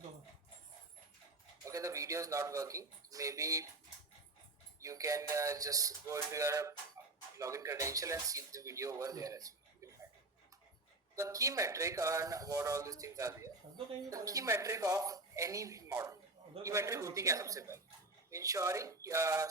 Okay, the video is not working. Maybe you can just go into your login credential and see the video over there as well. You can find it. The key metric and what all these things are there. The key metric of any model. Key metric होती क्या सबसे पहले? Ensuring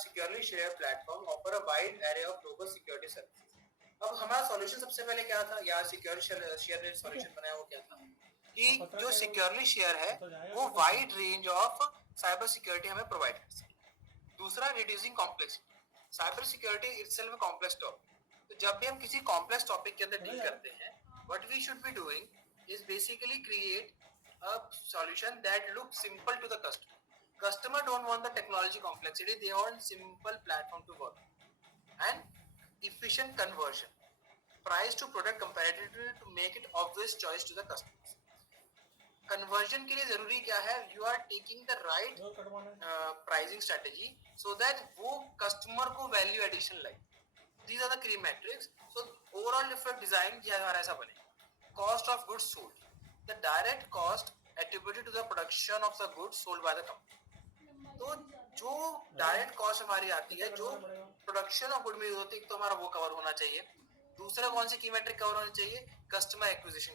securely shared platform offer a wide array of global security services. अब हमारा solution सबसे पहले क्या था या सिक्योर शेयर सॉल्यूशन बनाया वो क्या था कि जो सिक्योरली शेयर है वो wide range of cyber security हमें प्रोवाइड कर सके। दूसरा reducing complexity. Cyber security itself complex topic, तो जब भी हम किसी कॉम्प्लेक्स टॉपिक के अंदर डील करते हैं what we should be doing is basically create a solution that look simple to the customer. Customer don't want the technology complexity, they want simple platform to work and efficient conversion, price to product comparatively to make it obvious choice to the customers. Conversion के लिए जरूरी क्या है? You are taking the right pricing strategy so that वो customer को value addition लगे. These are the key metrics. So overall different design किया हमारा ऐसा बने. Cost of goods sold, the direct cost attributed to the production of the goods sold by the company. तो जो direct cost हमारी आती है, जो प्रोडक्शन ऑफ गुड में यूज होती है, तो हमारा वो कवर होना चाहिए. दूसरा कौन सी की मैट्रिक कवर होनी चाहिए? Customer acquisition.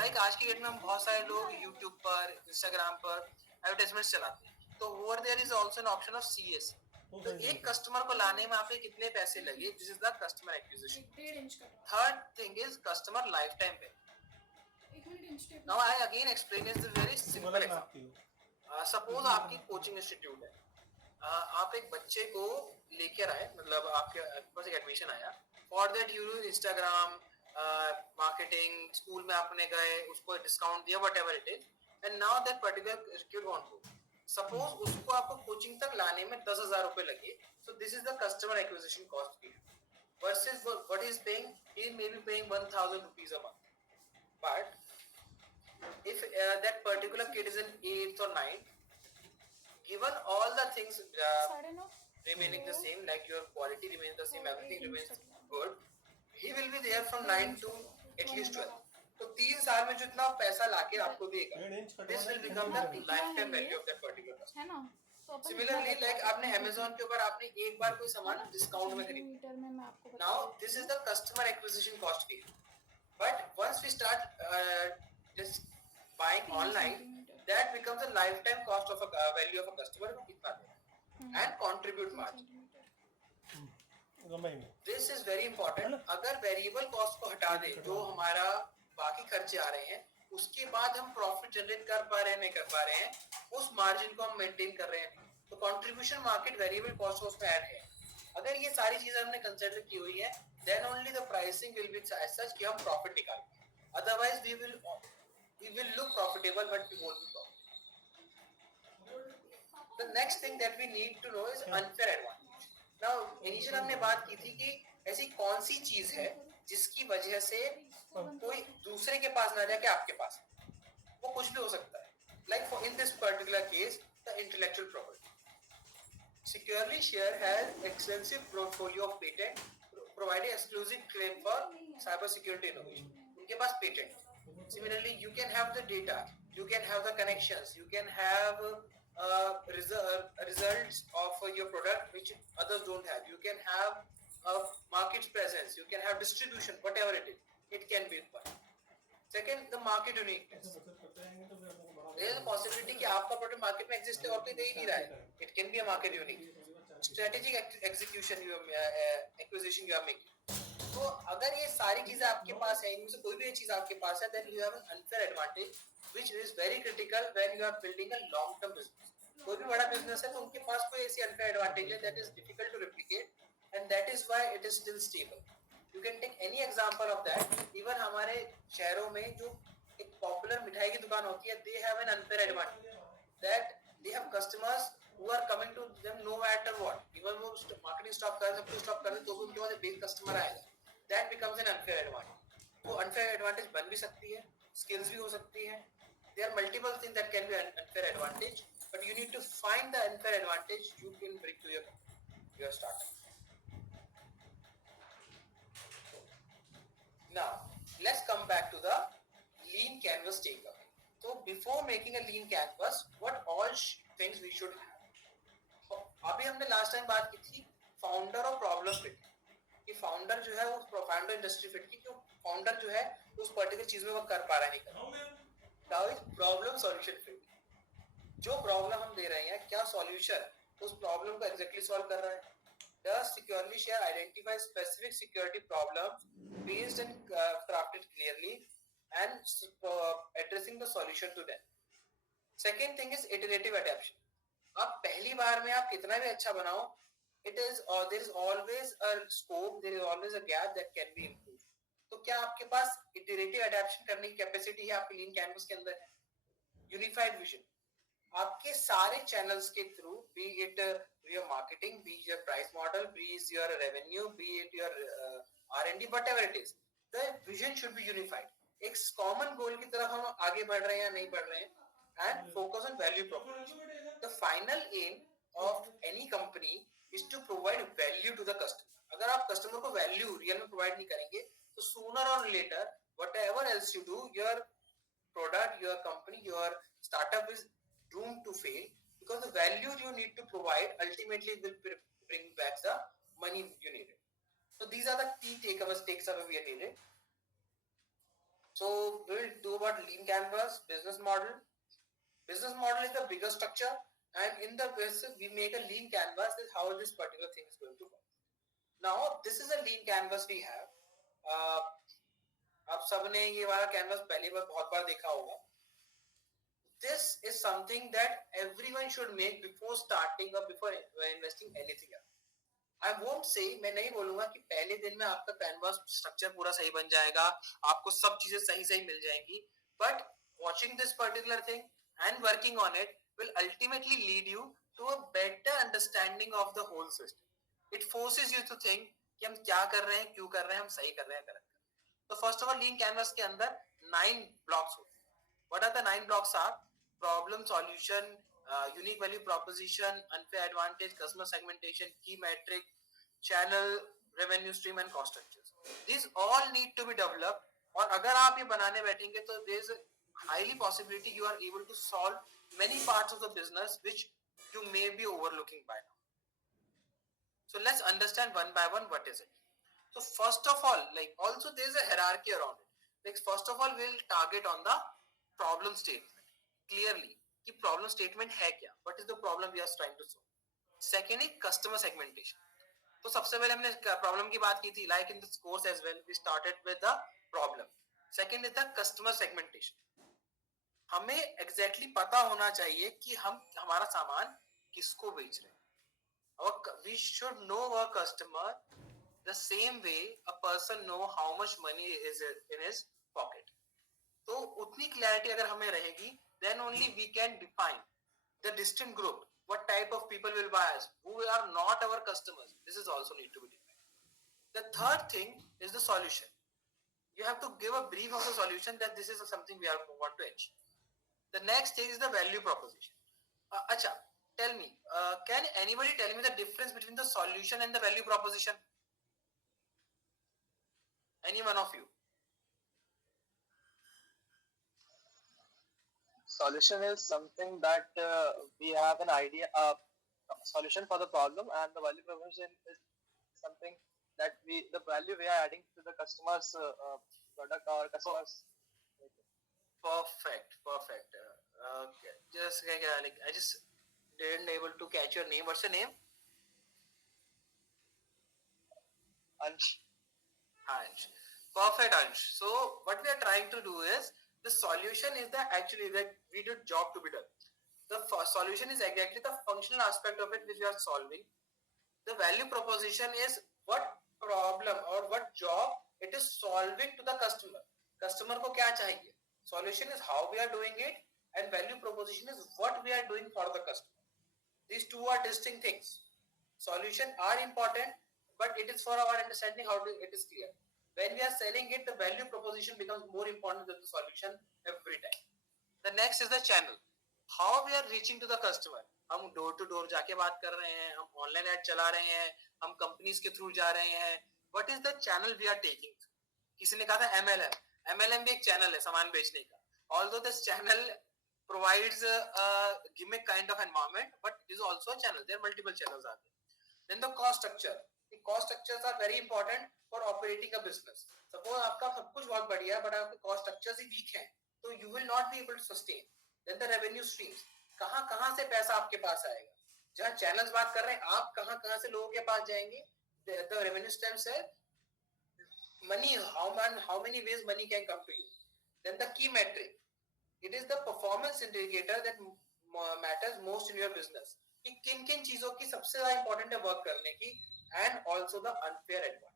लाइक आज की डेट में हम बहुत सारे लोग यूट्यूब पर, इंस्टाग्राम पर एडवर्टाइजमेंट चलाते हैं, तो over there is also an option of CS. तो एक कस्टमर को लाने में आपके कितने पैसे लगे, this is the customer acquisition. Third thing is customer lifetime pay. Now I again explain is the very simple example. Suppose आपकी कोचिंग इंस्टीट्यूट है. आप एक बच्चे को लेकर आए, मतलब आपके पास एक एडमिशन आया. For that you use Instagram marketing, school में आपने गए, उसको डिस्काउंट दिया, whatever it is, and now that particular kid want to, suppose उसको आपको कोचिंग तक लाने में 10,000 रुपए लगे. So this is the customer acquisition cost versus what is paying. He may be paying 1,000 rupees a month. But if that particular kid is in 8th or 9th, given all the things remaining the same, like your quality remains the same, everything remains good, he will be there from 9 to at least 12. तो 3 साल में जितना पैसा लाके आपको देगा, this will become the lifetime value of that particular customer. Similarly, like आपने Amazon के ऊपर आपने एक बार कोई सामान डिस्काउंट में खरीदा, now this is the customer acquisition cost fee. But once we start just buying online, that becomes a lifetime cost of a value of a customer को कितना देगा and contribute margin. This is very important. अगर variable cost को हटा दे, जो हमारा बाकी खर्चे आ रहे हैं, उसके बाद हम प्रॉफिट जनरेट कर पा रहे हैं नहीं कर पा रहे हैं, उस मार्जिन को हम मेंटेन कर रहे हैं, तो कंट्रीब्यूशन मार्केट वेरिएबल कॉस्ट उसमें ऐड है. अगर ये सारी चीजें हमने कंसीडर की हुई है, then only the pricing will be as such कि हम प्रॉफिट निकाल. Otherwise we will look profitable but we won't be profitable. The next thing that we need to know is unfair advantage. Now initial हमने बात की थी कि ऐसी कौन सी चीज है जिसकी वजह से कोई दूसरे के पास ना जाके आपके पास. वो कुछ भी हो सकता है. Like for in this particular case, the intellectual property. Securely Share has extensive portfolio of patent providing exclusive claim for cyber security innovation. उनके पास patent. Similarly, you can have the data, you can have the connections, you can have results of your product which others don't have. You can have a market presence, you can have distribution, whatever it is. It can be one. Second, the market uniqueness. There is a possibility कि आपका product market में exist है और कोई दे ही नहीं रहा है. It can be a market unique. Strategic execution acquisition you are making. तो अगर ये सारी चीजें आपके पास है, इनमें से कोई भी एक चीज आपके पास है, then you have an unfair advantage which is very critical when you are building a long term business. कोई भी बड़ा बिजनेस है तो उनके पास कोई ऐसी unfair advantage है that is difficult to replicate and that is why it is still stable. You can take any example of that. Even हमारे शहरों में जो एक पॉपुलर मिठाई की दुकान होती है, they have an unfair advantage that they have customers who are coming to them no matter what. Even वो marketing stop कर, सब कुछ stop कर दे, तो भी उनके पास एक big customer आएगा. That becomes an unfair advantage. वो unfair advantage बन भी सकती है, skills भी हो सकती है. There are multiple things that can be an unfair advantage, but you need to find the unfair advantage you can bring to your startup. Now let's come back to the lean canvas takeaway. तो before making a lean canvas, what all things we should have. अभी हमने last time बात की थी founder और problem fit कि founder जो है वो फाउंडर इंडस्ट्री फिट की क्यों फाउंडर जो है उस पर्टिकुलर चीज में वो कर पा रहा नहीं कर now is problem solution fit जो प्रॉब्लम हम दे रहे हैं क्या सॉल्यूशन उस प्रॉब्लम को एग्जैक्टली सॉल्व कर रहा है does securely share identify specific security problems based and crafted clearly and addressing the solution to them second thing is iterative adaptation अब पहली बार में आप कितना भी अच्छा बनाओ it is there is always a scope there is always a gap that can be improved तो क्या आपके पास iterative adaptation करने की कैपेसिटी है आपके लीन कैनवस के अंदर है यूनिफाइड विजन आपके सारे चैनल्स के through be it your marketing be your price model be is your revenue be it your R&D whatever it is the vision should be unified एक कॉमन गोल की तरफ हम आगे बढ़ रहे हैं या नहीं बढ़ रहे हैं and focus on value proposition the final aim of any company is to provide value to the customer अगर आप कस्टमर को वैल्यू रियल में प्रोवाइड नहीं करेंगे तो सूनर और later whatever else you do your product your company your startup is doomed to fail because the value you need to provide ultimately will bring back the money you needed. So these are the key takeaways we are needed. So we'll do about lean canvas, business model. Business model is the bigger structure and in the business we make a lean canvas is how this particular thing is going to work. Now this is a lean canvas we have. आप सबने ये वाला canvas पहली बार बहुत बार देखा होगा this is something that everyone should make before starting or before investing anything else. I won't say मैं नहीं बोलूंगा कि पहले दिन में आपका कैनवस स्ट्रक्चर पूरा सही बन जाएगा आपको सब चीजें सही सही मिल जाएंगी but watching this particular thing and working on it will ultimately lead you to a better understanding of the whole system. It forces you to think कि हम क्या कर रहे हैं क्यों कर रहे हैं हम सही कर रहे हैं गलत तो first of all lean canvas के अंदर 9 ब्लॉक्स होते हैं what are the 9 blocks are problem solution unique value proposition unfair advantage customer segmentation key metric channel revenue stream and cost structures this all need to be developed और अगर आप ये बनाने बैठेंगे तो there is highly possibility you are able to solve many parts of the business which you may be overlooking by now so let's understand one by one what is it. So first of all, like also there is a hierarchy around it. Like first of all, we'll target on the problem statement clearly. कि problem statement है क्या? What is the problem we are trying to solve? Second is customer segmentation. तो सबसे पहले हमने problem की बात की थी. Like in this course as well, we started with the problem. Second is the customer segmentation. हमें exactly पता होना चाहिए कि हम हमारा सामान किसको बेच रहे हैं. We should know our customer the same way a person know how much money is in his pocket तो उतनी क्लैरिटी अगर हमें रहेगी then only we can define the distant group what type of people will buy us who are not our customers this is also need to be defined the third thing is the solution you have to give a brief of the solution that this is something we are want to achieve the next thing is the value proposition acha tell me can anybody tell me the difference between the solution and the value proposition any one of you solution is something that we have an idea solution for the problem and the value proposition is something that the value we are adding to the customer's product or customers perfect okay just like I just didn't able to catch your name what's your name Ansh perfect Ansh so what we are trying to do is the solution is the actually that we do job to be done the solution is exactly the functional aspect of it which we are solving the value proposition is what problem or what job it is solving to the customer को क्या चाहिए solution is how we are doing it and value proposition is what we are doing for the customer these two are distinct things solution are important but it is for our understanding how it is clear when we are selling it the value proposition becomes more important than the solution every time the next is the channel how we are reaching to the customer हम door to door जाके बात कर रहे हैं हम online add चला रहे हैं हम कंपनीज के थ्रू जा रहे हैं what is the channel we are taking किसी ने कहा था MLM भी एक चैनल है सामान बेचने का although this channel provides a gimmick kind of environment, but it is also a channel. There are multiple channels out there. Then the cost structure. The cost structures are very important for operating a business. Suppose आपका सब कुछ बहुत बढ़िया है, but आपके cost structures ही weak हैं, तो you will not be able to sustain. Then the revenue streams. कहाँ से पैसा आपके पास आएगा? जहाँ channels बात कर रहे हैं, आप कहाँ से लोगों के पास जाएंगे? The revenue streams है money. How many ways money can come to you? Then the key metric. It is the performance indicator that matters most in your business. कि किन किन चीजों की सबसे ज्यादा इंपॉर्टेंट है वर्क करने की, and also the unfair advantage.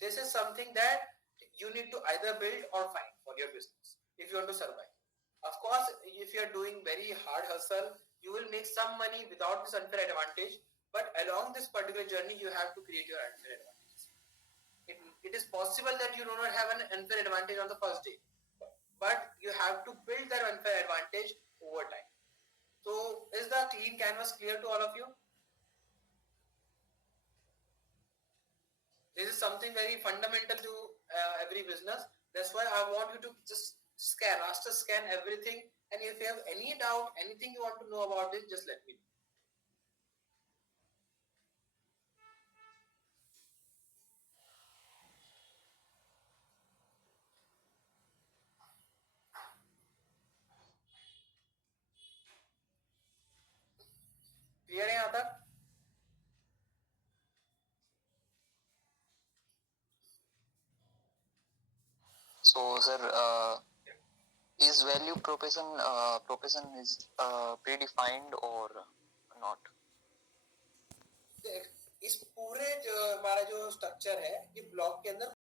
This is something that you need to either build or find for your business if you want to survive. Of course, if you are doing very hard hustle, you will make some money without this unfair advantage, but along this particular journey you have to create your unfair advantage. It is possible that you do not have an unfair advantage on the first day, but you have to build that unfair advantage over time. So is the clean canvas clear to all of you? This is something very fundamental to every business. That's why I want you to just raster scan everything, and if you have any doubt, anything you want to know about it, just let me know. Clear है यहाँ तक? So, sir, is value proposition is predefined or not? इस पूरे जो हमारा जो structure है, ये ब्लॉक के अंदर